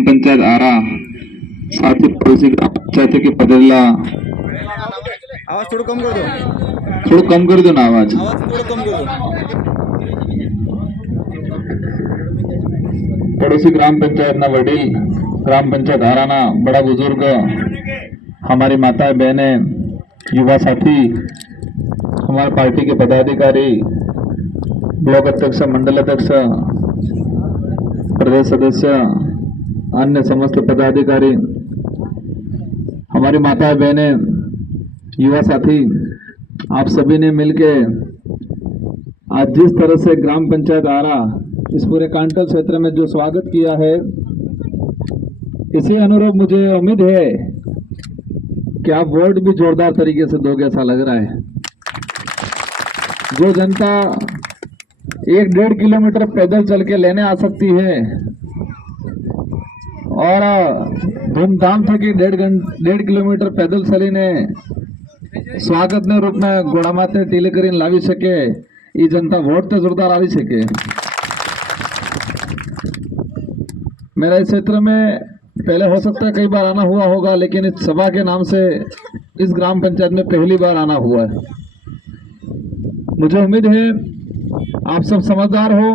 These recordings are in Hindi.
ग्राम पंचायत आरा साथ ही पड़ोसी ग्राम पंचायत के पदला आवाज थोड़ा कम कर दो। थोड़ा कम कर दो ना आवाज थोड़ा कम कर दो। पड़ोसी ग्राम पंचायत ना वडील ग्राम पंचायत आराना बड़ा बुजुर्ग हमारी माता बहने युवा साथी हमारे पार्टी के पदाधिकारी ब्लॉक अध्यक्ष मंडल अध्यक्ष प्रदेश सदस्य अन्य समस्त पदाधिकारी हमारी माता बहने युवा साथी आप सभी ने मिलके आज जिस तरह से ग्राम पंचायत आरा इस पूरे कांटल क्षेत्र में जो स्वागत किया है इसी अनुरूप मुझे उम्मीद है कि आप वोट भी जोरदार तरीके से दोगे ऐसा लग रहा है। जो जनता 1-1.5 किलोमीटर पैदल चल के लेने आ सकती है और धूमधाम थे कि 1.5 किलोमीटर पैदल चलीने स्वागत ने रूप में घोड़ा माथे टीले करीने लावी सके ये जनता वोट तो जोरदार आवी सके। मेरा इस क्षेत्र में पहले हो सकता है कई बार आना हुआ होगा लेकिन इस सभा के नाम से इस ग्राम पंचायत में पहली बार आना हुआ है। मुझे उम्मीद है आप सब समझदार हो,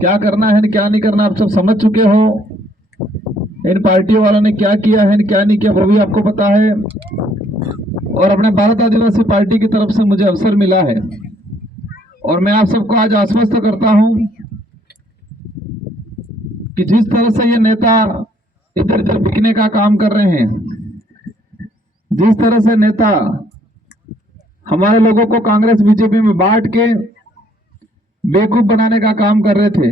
क्या करना है क्या नहीं करना आप सब समझ चुके हो। इन पार्टियों वालों ने क्या किया है क्या नहीं किया वो भी आपको पता है और अपने भारत आदिवासी पार्टी की तरफ से मुझे अवसर मिला है और मैं आप सबको आज आश्वस्त करता हूं कि जिस तरह से ये नेता इधर उधर बिकने का काम कर रहे हैं, जिस तरह से नेता हमारे लोगों को कांग्रेस बीजेपी में बांट के बेवकूफ बनाने का काम कर रहे थे,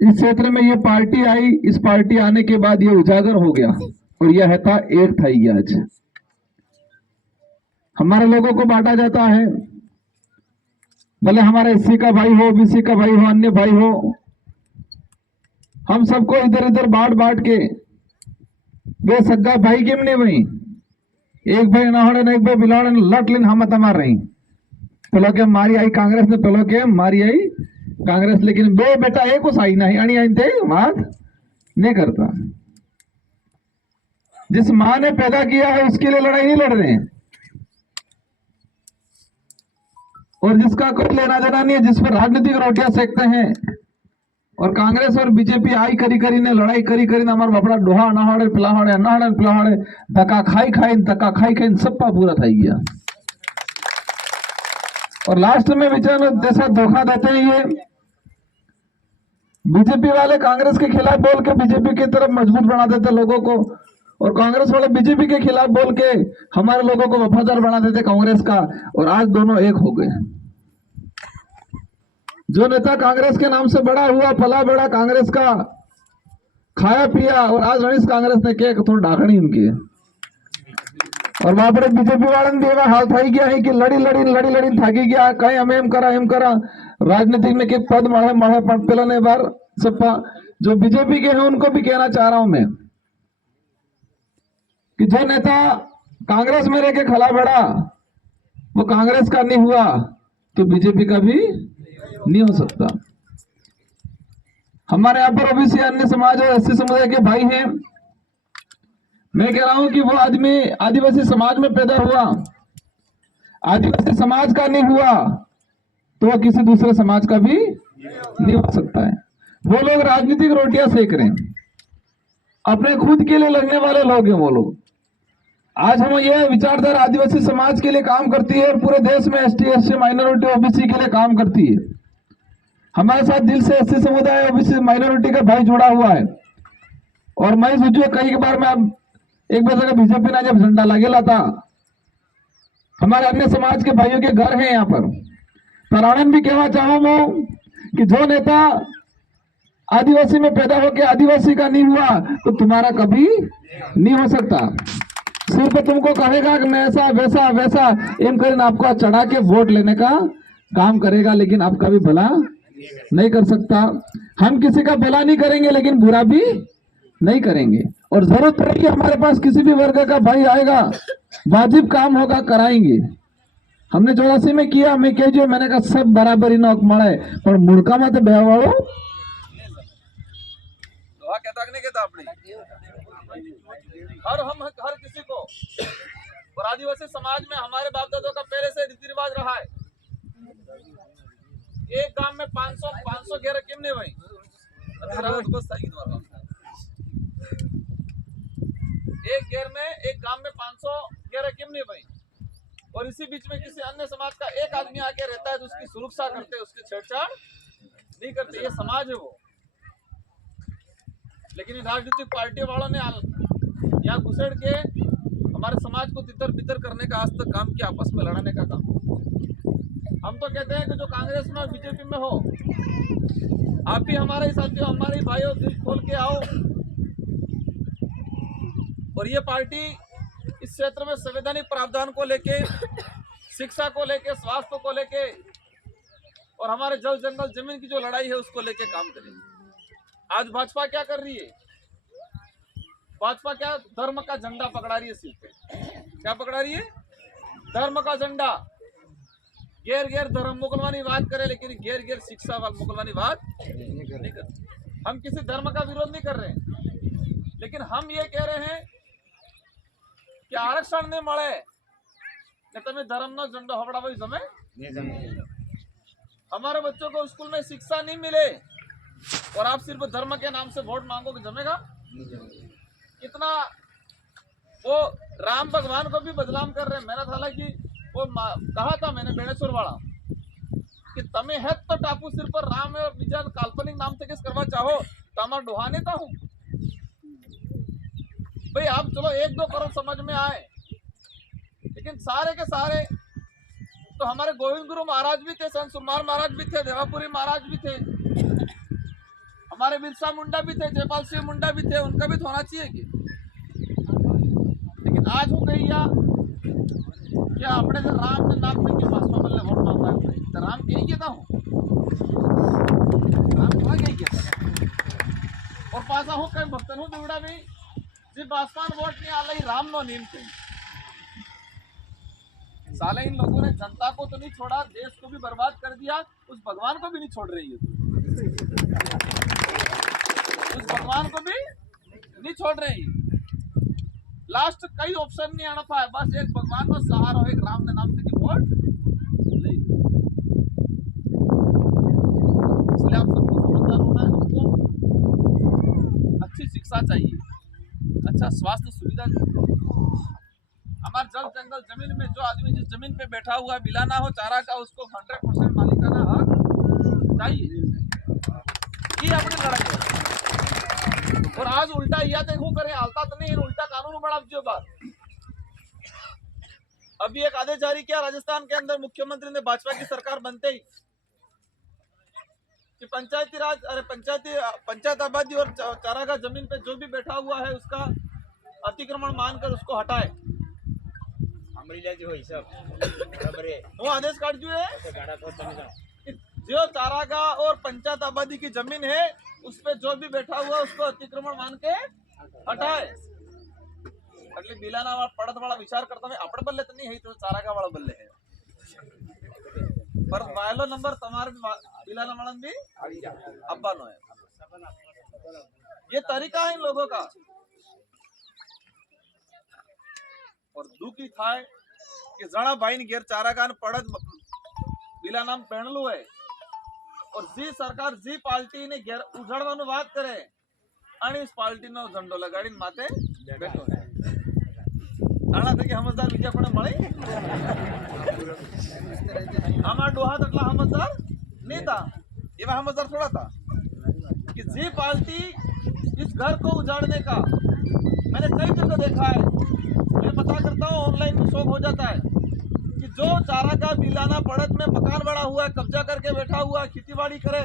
इस क्षेत्र में ये पार्टी आई। इस पार्टी आने के बाद ये उजागर हो गया और यह था एक था ही आज हमारे लोगों को बांटा जाता है, भले हमारा एससी का भाई हो, बीसी का भाई हो, अन्य भाई हो, हम सबको इधर इधर बांट के वे सग्गा भाई केम नहीं भाई एक भाई नाहड़े ने एक भाई बिलाड़े लट लेन हम तमार रही पेलो के मारी आई कांग्रेस ने पेलो के मारी आई कांग्रेस लेकिन बे बेटा एक उस आई नहीं अणी आई थे बात नहीं करता। जिस मां ने पैदा किया है उसके लिए लड़ाई नहीं लड़ रहे हैं और जिसका कोई लेना देना नहीं है, जिस पर राजनीतिक रोटियां सेकते हैं और कांग्रेस और बीजेपी आई करी ने लड़ाई करी ने हमारा बापड़ा डोहा अनाहाड़े पिलाहाड़े अनाहाड़े पिलाहाड़े धक्का खाई सबका पूरा थी गया और लास्ट में विचार जैसा धोखा देते हैं ये बीजेपी वाले कांग्रेस के खिलाफ बोल के बीजेपी की तरफ मजबूत बना देते लोगों को और कांग्रेस वाले बीजेपी के खिलाफ बोल के हमारे लोगों को वफादार बना देते कांग्रेस का और आज दोनों एक हो गए। जो नेता कांग्रेस के नाम से बड़ा हुआ पला बड़ा कांग्रेस का खाया पिया और आज रणिस कांग्रेस ने क्या थोड़ा डाकनी उनकी और वहां पर बीजेपी वाले ने हाल था गया है कि लड़ी थाकी गया कहीं हमें एम करा राजनीतिक में के पद माढ़े पहले बार सब जो बीजेपी के हैं उनको भी कहना चाह रहा हूं मैं कि जो नेता कांग्रेस में रह के खला बड़ा वो कांग्रेस का नहीं हुआ तो बीजेपी का भी नहीं हो सकता। हमारे यहाँ पर ओबीसी अन्य समाज और एससी समुदाय के भाई हैं, मैं कह रहा हूं कि वो आदमी आदिवासी समाज में पैदा हुआ, आदिवासी समाज का नहीं हुआ तो वह किसी दूसरे समाज का भी नहीं हो सकता है। वो लोग राजनीतिक रोटियां सेक रहे हैं, अपने खुद के लिए लगने वाले लोग हैं वो लोग। आज हम ये विचारधारा आदिवासी समाज के लिए काम करती है और पूरे देश में एसटी एससी माइनॉरिटी ओबीसी के लिए काम करती है। हमारे साथ दिल से एससी समुदाय ओबीसी माइनॉरिटी का भाई जुड़ा हुआ है और मैं सोचू कई बार मैं एक बार जगह बीजेपी ने जब झंडा लगेला था हमारे अन्य समाज के भाइयों के घर हैं यहाँ पर आनंद भी कहना चाहूंगा कि जो नेता आदिवासी में पैदा होकर आदिवासी का नहीं हुआ तो तुम्हारा कभी नहीं हो सकता। सिर्फ तुमको कहेगा कि मैं ऐसा वैसा वैसा एम करें आपको चढ़ा के वोट लेने का काम करेगा लेकिन आपका भी भला नहीं कर सकता। हम किसी का भला नहीं करेंगे लेकिन बुरा भी नहीं करेंगे और जरूरत पड़ेगी हमारे पास किसी भी वर्ग का भाई आएगा वाजिब काम होगा कराएंगे। हमने 84 में किया मैं कह जो मैंने कहा सब बराबरी नौक મળે પણ મૂળકામાં તો બેવાળો वहाँ कहता कि नहीं कहता अपनी हर किसी को। और आदिवासी समाज में हमारे बाप दादों का पहले से रीति रिवाज रहा है। एक गांव में 500 घेरे क्यों नहीं भाई? एक घेर में एक गांव में 500 घेरे क्यों नहीं भाई? और इसी बीच में किसी अन्य समाज का एक आदमी आके रहता है तो उसकी सुरक्षा करते, उसकी छेड़छाड़ नहीं करते। ये समाज है वो। लेकिन इन राजनीतिक पार्टियों वालों ने यहाँ घुसेड़ के हमारे समाज को तितर बितर करने का आज तक काम किया, आपस में लड़ाने का काम। हम तो कहते हैं कि जो कांग्रेस में और बीजेपी में हो, आप भी हमारे ही साथियों, हमारे ही भाइयों, दिल खोल के आओ। और ये पार्टी इस क्षेत्र में संवैधानिक प्रावधान को लेके, शिक्षा को लेके, स्वास्थ्य को लेके और हमारे जल जंगल जमीन की जो लड़ाई है उसको लेके काम करेगी। आज भाजपा क्या कर रही है? भाजपा क्या धर्म का झंडा पकड़ा रही है सिर पे। क्या पकड़ा रही है? धर्म का झंडा। घेर घेर धर्म मुसलमानी बात करे, लेकिन घेर घेर शिक्षा वाल मुसलमानी बात नहीं करते। हम किसी धर्म का विरोध नहीं कर रहे हैं, लेकिन हम ये कह रहे हैं कि आरक्षण नहीं મળે ને તમે ધર્મનો ઝંડો હવડાવી જમે। हमारे बच्चों को स्कूल में शिक्षा नहीं मिले और आप सिर्फ धर्म के नाम से वोट मांगोगे, जमेगा? कितना वो राम भगवान को भी बदनाम कर रहे हैं। मेरा था कि वो कहा था मैंने बेणेश्वर वाला कि तमे है तो टापू सिर पर राम और बीजा काल्पनिक नाम से किस करवा चाहो तो हमारा डोहा नेता हूँ भाई। आप चलो 1-2 करोड़ समझ में आए, लेकिन सारे के सारे तो हमारे गोविंद गुरु महाराज भी थे, संत सुरमार महाराज भी थे, देवापुरी महाराज भी थे, हमारे बिरसा मुंडा भी थे, जयपाल सिंह मुंडा भी थे। उनका भी तो होना चाहिए कि। लेकिन आज हो गई क्या अपने से राम ने नाम से भाजपा बल्ले वोट मांगता है तो राम कहीं कहता हूँ, राम कहाँ कहीं कहता और पासा हूँ कहीं भक्तन हूँ दुबड़ा भी जी भाजपा वोट नहीं आ रही, राम नो नीम थे। साले इन लोगों ने जनता को तो नहीं छोड़ा, देश को भी बर्बाद कर दिया, उस भगवान को भी नहीं छोड़ रही है। उस भगवान को भी नहीं छोड़ रही। लास्ट कई ऑप्शन नहीं आना पाया, बस एक भगवान को सहारा, एक राम ने नाम से की वोट। इसलिए आप सबको समझदार होना है। हमको अच्छी शिक्षा चाहिए, अच्छा स्वास्थ्य सुविधा चाहिए। हमारे जल जंगल जमीन में जो आदमी जिस जमीन पे बैठा हुआ है, बिलाना हो चारा का, उसको 100% मालिकाना हक चाहिए। ये अपनी लड़ाई है। और आज उल्टा यह देखो करे हालता तो नहीं, उल्टा कानून बड़ा जो बात। अभी एक आदेश जारी किया राजस्थान के अंदर मुख्यमंत्री ने, भाजपा की सरकार बनते ही, कि पंचायती राज, अरे पंचायत आबादी और चारागाह जमीन पे जो भी बैठा हुआ है उसका अतिक्रमण मानकर उसको हटाए। वो आदेश काट जो है जो चारागाह और पंचायत आबादी की जमीन है उस पे जो भी बैठा हुआ उसको अतिक्रमण मान के हटाए। એટલે બિલાના પડત વાળા વિચાર કરતા હોય આપણે બલ્લે તો નહીં હઈ તો ચારાગા વાળા બલ્લે है पर वायलो नंबर तुम्हारे बिलाना वाला भी अब्बा नो है। ये तरीका है इन लोगों का। और दुखी था कि जणा भाई ने घेर चारागान पड़त बिला नाम पहनलू है और जी सरकार जी पार्टी ने घेर उजाड़वानो बात करे आणि इस पार्टी नो झंडो लगाड़ी माथे बैठो है। आना था कि समझदार बीजा कोने मळे हमारा डोहा तकला समझदार नहीं था, ये समझदार थोड़ा था कि जी पार्टी इस घर को उजाड़ने का मैंने कई जगह देखा है। मैं पता करता हूँ ऑनलाइन में शौक हो जाता है कि जो चारागाह बिलाना पड़त में मकान बड़ा हुआ है, कब्जा करके बैठा हुआ है, खेतीबाड़ी करे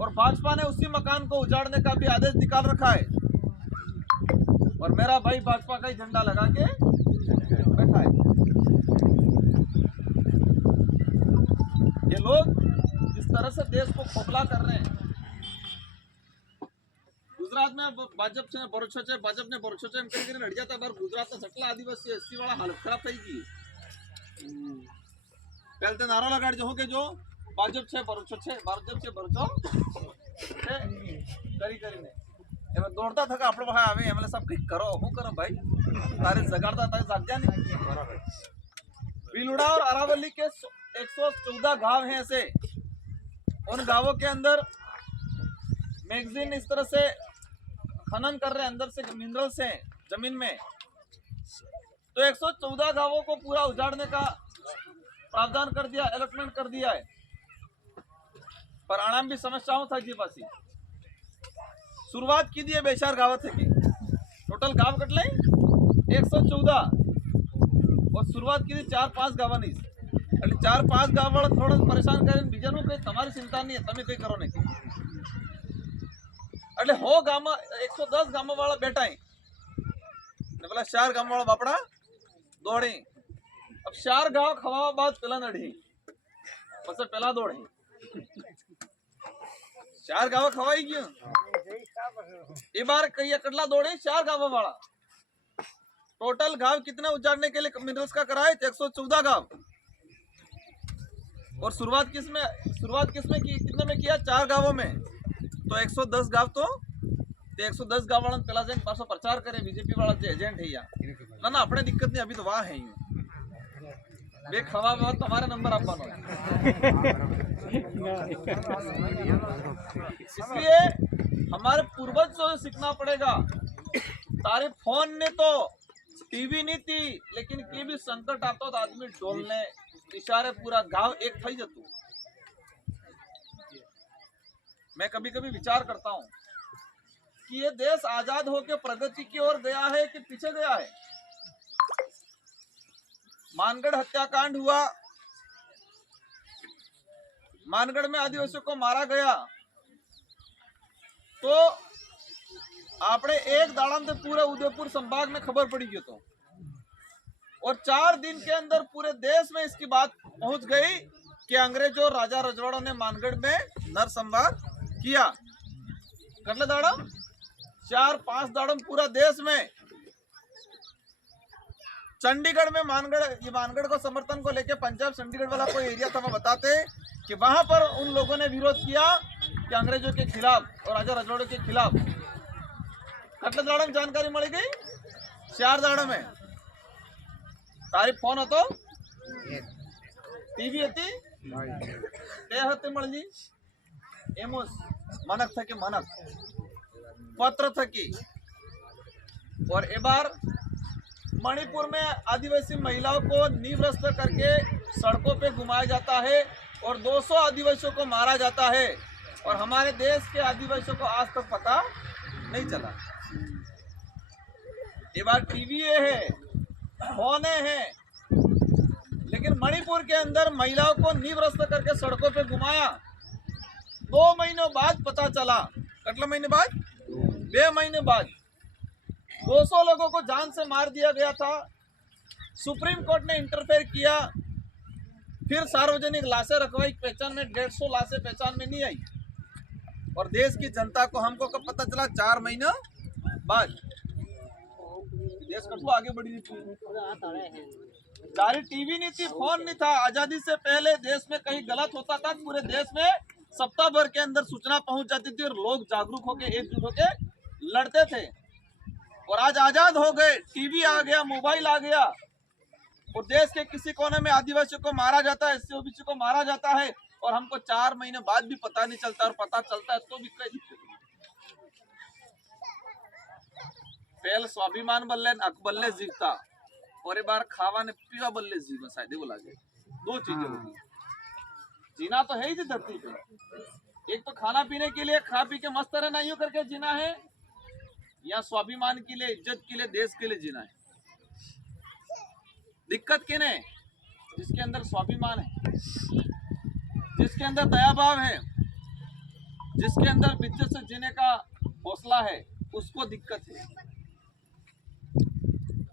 और भाजपा ने उसी मकान को उजाड़ने का भी आदेश निकाल रखा है और मेरा भाई भाजपा का ही झंडा लगा के बैठा है। ये लोग जिस तरह से देश को खोखला कर रहे हैं। गुजरात में भाजप से भरोसा है, भाजप ने भरोसा है एम કરીને लड़ जाता बार गुजरात में सटला आदिवासी एससी वाला हालत खराब થઈ ગઈ। पहले तो नारा लगाड़ जो के जो भाजप से भरोसा है, भाजप से भरोसा है करी करी ने એમાં દોડતા થકા આપણો ભાઈ આવે એમલે सब કંઈક કરો હું કરો ભાई તારે જગાડતા તારે જાગ્યા नहीं भीलुड़ा और अरावली के 114 गांव हैं ऐसे उन गांवों के अंदर मैगजीन इस तरह से खनन कर रहे हैं अंदर से मिनरल्स हैं जमीन में तो 114 गांवों को पूरा उजाड़ने का प्रावधान कर दिया अलॉटमेंट कर दिया है परिणाम भी समस्याओं था जी पासी शुरुआत की दी है बेचार गाँव थे की टोटल गांव कटले 114 और शुरुआत की थी 4-5 गाँवनी એટલે 4-5 ગામ વાળા થોડા પરેશાન કરીને બીજાનું કઈ તમારી ચિંતા નહીં તમે કઈ કરો નહીં એટલે હો ગામમાં 110 ગામો વાળા બેઠા ને પેલા 4 ગામ વાળા બાપડા દોડે अब 4 ગાવ ખવાવા બાદ પેલા નડી પછી પેલા દોડે 4 ગાવ ખવાઈ ગયું એ બાર કઈ કેટલા દોડે 4 ગાવ વાળા टोटल गांव कितना उजाड़ने के लिए मिनरल्स का कराए 114 गांव और शुरुआत किसमें की कितने में किया 4 गांवों में तो 110 गांव तो 110 गांव वाला पहला जन पासो प्रचार करे बीजेपी वाला जो एजेंट है या ना अपने दिक्कत नहीं अभी तो वहां है बे खवा बात तुम्हारे नंबर आप बनो इसलिए हमारे पूर्वज से सीखना पड़ेगा तारे फोन ने तो टीवी नहीं थी लेकिन की भी संकट आता तो आदमी डोलने इशारे पूरा गांव एक थई जतु मैं कभी कभी विचार करता हूं कि ये देश आजाद होकर प्रगति की ओर गया है कि पीछे गया है मानगढ़ हत्याकांड हुआ मानगढ़ में आदिवासियों को मारा गया तो आपने एक दाड़म से पूरे उदयपुर संभाग में खबर पड़ी गई तो और 4 दिन के अंदर पूरे देश में इसकी बात पहुंच गई कि अंग्रेजों राजा रजवाड़ों ने मानगढ़ में नरसंहार किया कटले दाड़म 4-5 दाड़म पूरा देश में चंडीगढ़ में मानगढ़ को समर्थन को लेके पंजाब चंडीगढ़ वाला कोई एरिया था वो बताते कि वहां पर उन लोगों ने विरोध किया कि अंग्रेजों के खिलाफ और राजा रजवाड़ों के खिलाफ कटले दाड़ा में जानकारी मिल गई 4 दाड़ा में तारी फोन हो तो टीवी હતી તે હતે મળજી એમોસ मनक थकी मनक पत्र थकी और ए बार मणिपुर में आदिवासी महिलाओं को नीवस्त्र करके सड़कों पे घुमाया जाता है और 200 आदिवासियों को मारा जाता है और हमारे देश के आदिवासियों को आज तक पता नहीं चला ये बार टीवी है फोन है लेकिन मणिपुर के अंदर महिलाओं को नीवस्त्र करके सड़कों पे घुमाया 2 महीनों बाद पता चला कटला महीने बाद 2 महीने बाद 200 लोगों को जान से मार दिया गया था सुप्रीम कोर्ट ने इंटरफेयर किया फिर सार्वजनिक लाशें रखवाई पहचान में 150 लाशें पहचान में नहीं आई और देश की जनता को हमको कब पता चला 4 महीना बाद देश कटलो आगे बढ़ी सारी टीवी नहीं थी फोन नहीं था आजादी से पहले देश में कहीं गलत होता था पूरे देश में सप्ताह भर के अंदर सूचना पहुंच जाती थी और लोग जागरूक होकर एकजुट होकर लड़ते थे और आज आजाद हो गए टीवी आ गया मोबाइल आ गया और देश के किसी कोने में आदिवासियों को मारा जाता है एससी ओबीसी को मारा जाता है और हमको 4 महीने बाद भी पता नहीं चलता और पता चलता है तो भी कई दिक्कत पहले स्वाभिमान बल्ले अक बल्ले जीवता और एक बार खावा ने पीवा बल्ले जीवन शायद वो लागे 2 चीजें होती जीना तो है ही धरती पे एक तो खाना पीने के लिए खा पी के मस्त रहना यूं करके जीना है या स्वाभिमान के लिए इज्जत के लिए देश के लिए जीना है दिक्कत किन है जिसके अंदर स्वाभिमान है जिसके अंदर दया भाव है जिसके अंदर इज्जत से जीने का हौसला है उसको दिक्कत है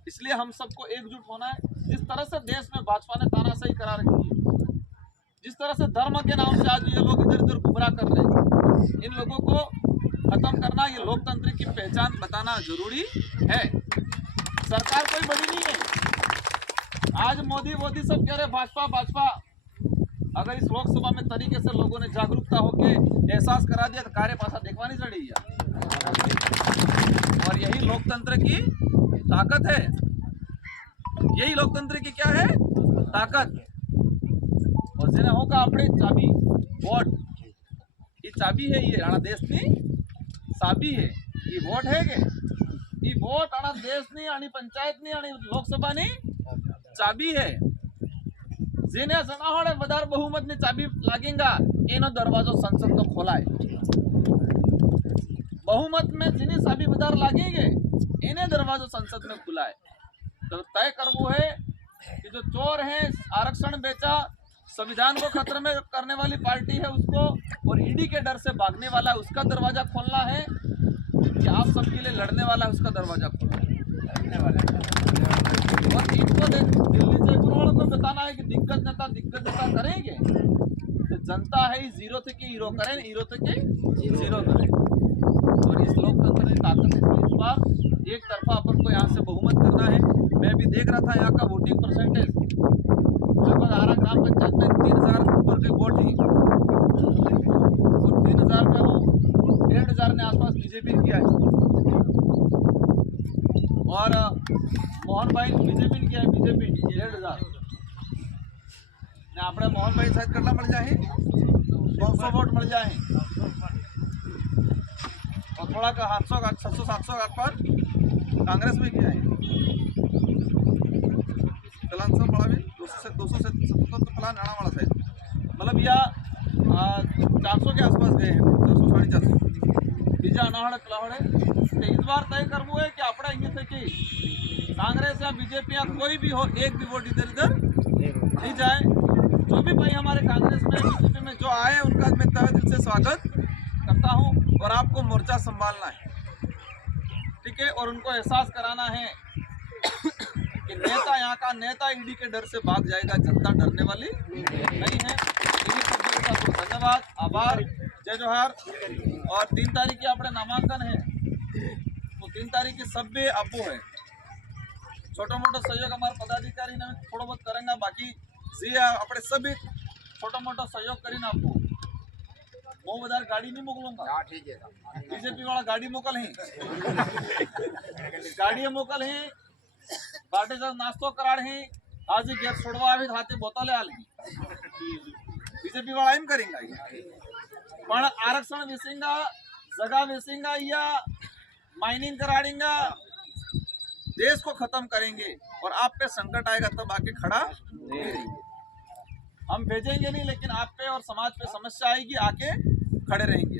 इसलिए हम सबको एकजुट होना है जिस तरह से देश में भाजपा ने तानाशाही करा रखी है जिस तरह से धर्म के नाम से आज ये लोग इधर उधर गुमराह कर रहे हैं इन लोगों को खत्म करना ये लोकतंत्र की पहचान बताना जरूरी है सरकार कोई बड़ी नहीं है आज मोदी सब कह रहे भाजपा अगर इस लोकसभा में तरीके से लोगों ने जागरूकता होके एहसास करा दिया तो कार्य पासा देखवानी चढ़ी लोकतंत्र की ताकत है। यही लोकतंत्र की क्या है ताकत। और जेने होगा अपने चाबी वोट, ये चाबी है, ये आना देश की चाबी है, ये वोट है के ये वोट आना देश नहीं आनी पंचायत नहीं आनी लोकसभा नहीं चाबी है। जेने जनावड़े वधार बहुमत ने चाबी लागेगा एनो दरवाजो संसद तो खोला है। बहुमत में जिन्हें चाबी वधार लागेंगे इन्हें दरवाजो संसद में खुला है। तो तय करवो है कि जो चोर है आरक्षण बेचा संविधान को खतरे में करने वाली पार्टी है उसको, और ईडी के डर से भागने वाला है उसका दरवाजा खोलना है, कि आप सबके लिए लड़ने वाला है उसका दरवाजा खोलना है। और इनको दिल्ली जयपुर वालों को बताना है कि दिग्गज नेता करेंगे तो जनता है जीरो थे कि हीरो करें, हीरो थे कि जीरो करें। और इस लोकतंत्र की ताकत है। इस बार एक तरफा अपन को यहाँ से बहुमत करना है। मैं भी देख रहा था यहाँ का वोटिंग परसेंटेज लगभग 11 ग्राम पंचायत में 3000 ऊपर के वोट ही, और 3000 में वो 1500 ने आसपास बीजेपी किया है। और मोहन भाई बीजेपी ने किया है, बीजेपी 1500 ने अपने मोहन भाई शायद करला मिल जाए 200 वोट मिल जाए, और थोड़ा का 700 पर कांग्रेस में किया है। प्लान सब बड़ा भी 200 से 77 तो प्लान आना वाला शायद, मतलब या 400 के आसपास गए हैं, 400 450 बीजा अनाहड़े पिलाहड़े। तो इस बार तय करवो है कि अपना ये थे कि कांग्रेस या बीजेपी या कोई भी हो एक भी वोट इधर उधर नहीं जाए। जो भी भाई हमारे कांग्रेस में बीजेपी में जो आए उनका मैं तहे दिल से स्वागत करता हूँ। और आपको मोर्चा संभालना है, ठीक है, और उनको एहसास कराना है कि नेता यहाँ का नेता ईडी के डर से भाग जाएगा, जनता डरने वाली नहीं है। धन्यवाद, आभार, जय जोहार। और 3 तारीख के अपने नामांकन है, तो 3 तारीख के सभ्य आपो है। छोटो मोटो सहयोग हमारे पदाधिकारी ने थोड़ा बहुत करेंगे, बाकी जी अपने सभी छोटो मोटो सहयोग करीने आपको। वो बदार गाड़ी नहीं मोकलूंगा, ठीक है, बीजेपी वाला गाड़ी मोकल है, गाड़ी मोकल है, बाटे जब नाश्तो कराड़ है, आज गैर छोड़वा आवे हाथे बोतले आल बीजेपी वाला एम करेंगे। पण आरक्षण वेचेंगा, जगह वेचेंगा या माइनिंग कराड़ेंगा, देश को खत्म करेंगे। और आप पे संकट आएगा तब आके खड़ा हम भेजेंगे नहीं, लेकिन आप पे और समाज पे समस्या आएगी आके खड़े रहेंगे।